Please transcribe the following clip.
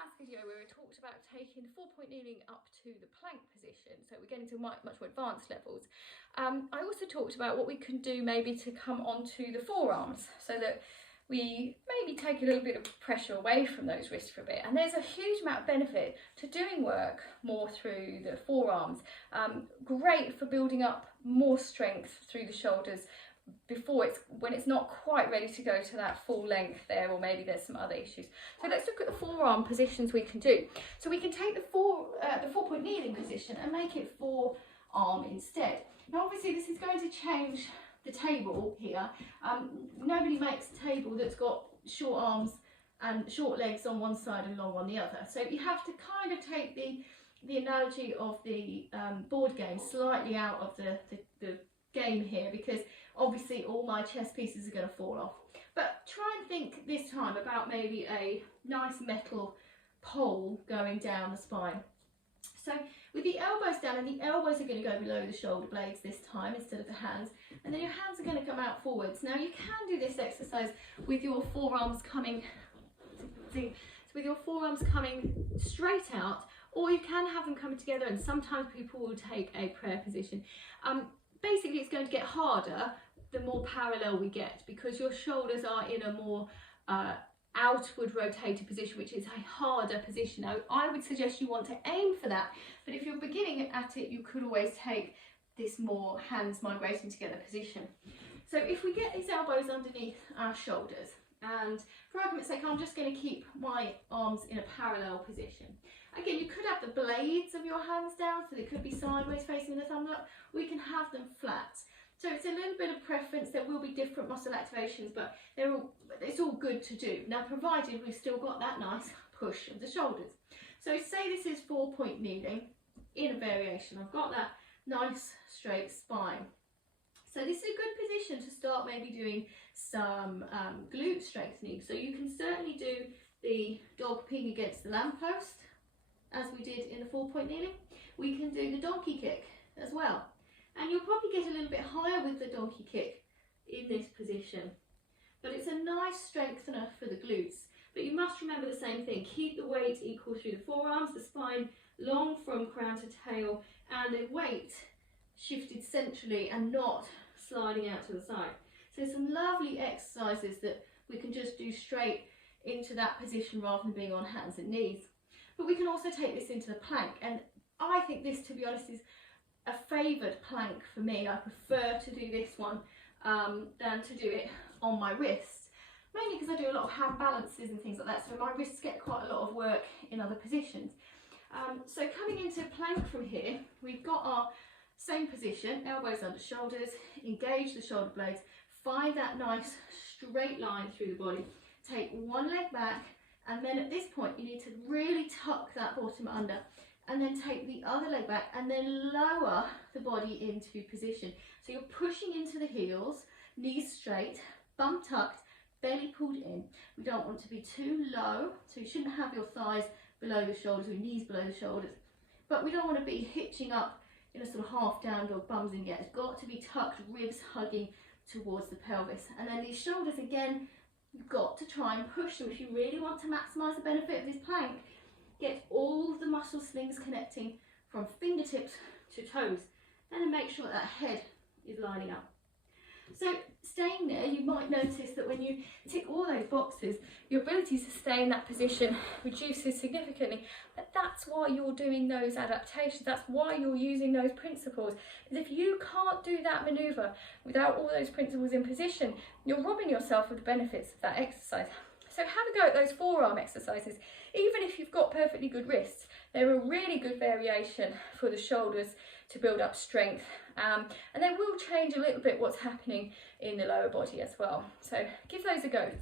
last video where we talked about taking the 4-point kneeling up to the plank position, so we're getting to much more advanced levels. I also talked about what we can do maybe to come onto the forearms so that we maybe take a little bit of pressure away from those wrists for a bit. And there's a huge amount of benefit to doing work more through the forearms. Great for building up more strength through the shoulders when it's not quite ready to go to that full length there, or maybe there's some other issues. So let's look at the forearm positions we can do. So we can take the 4-point kneeling position and make it forearm instead. Now obviously this is going to change the table here. Nobody makes a table that's got short arms and short legs on one side and long on the other. So you have to kind of take the analogy of the board game slightly out of the game here, because obviously all my chess pieces are going to fall off. But try and think this time about maybe a nice metal pole going down the spine. So with the elbows down, and the elbows are going to go below the shoulder blades this time instead of the hands, and then your hands are going to come out forwards. Now you can do this exercise with your forearms coming straight out, or you can have them coming together, and sometimes people will take a prayer position. Basically it's going to get harder the more parallel we get, because your shoulders are in a more outward rotated position, which is a harder position. Now I would suggest you want to aim for that, but if you're beginning at it, you could always take this more hands migrating together position. So if we get these elbows underneath our shoulders, and for argument's sake I'm just going to keep my arms in a parallel position. Again, you could have the blades of your hands down, so they could be sideways facing the thumb up. We can have them flat. So it's a little bit of preference. There will be different muscle activations, but it's all good to do. Now, provided we've still got that nice push of the shoulders. So say this is 4-point kneeling in a variation. I've got that nice straight spine. So this is a good position to start maybe doing some glute strengthening. So you can certainly do the dog peeing against the lamppost, as we did in the 4-point kneeling. We can do the donkey kick as well. And you'll probably get a little bit higher with the donkey kick in this position. But it's a nice strengthener for the glutes. But you must remember the same thing. Keep the weight equal through the forearms, the spine long from crown to tail, and the weight shifted centrally and not sliding out to the side. So some lovely exercises that we can just do straight into that position rather than being on hands and knees. But we can also take this into the plank, and I think this, to be honest, is a favoured plank for me. I prefer to do this one than to do it on my wrists, mainly because I do a lot of hand balances and things like that, so my wrists get quite a lot of work in other positions. So coming into plank from here, we've got our same position, elbows under shoulders, engage the shoulder blades, find that nice straight line through the body, take one leg back, and then at this point you need to really tuck that bottom under, and then take the other leg back and then lower the body into position. So you're pushing into the heels, knees straight, bum tucked, belly pulled in. We don't want to be too low, so you shouldn't have your thighs below the shoulders or your knees below the shoulders. But we don't want to be hitching up in a sort of half down dog, bums in yet. It's got to be tucked, ribs hugging towards the pelvis. And then these shoulders, again, you've got to try and push them. If you really want to maximise the benefit of this plank, get all the muscle slings connecting from fingertips to toes, and then make sure that head is lining up. So staying there, you might notice that when you tick all those boxes, your ability to stay in that position reduces significantly. But that's why you're doing those adaptations. That's why you're using those principles. Because if you can't do that maneuver without all those principles in position, you're robbing yourself of the benefits of that exercise. So have a go at those forearm exercises. Even if you've got perfectly good wrists, they're a really good variation for the shoulders to build up strength, and they will change a little bit what's happening in the lower body as well. So give those a go.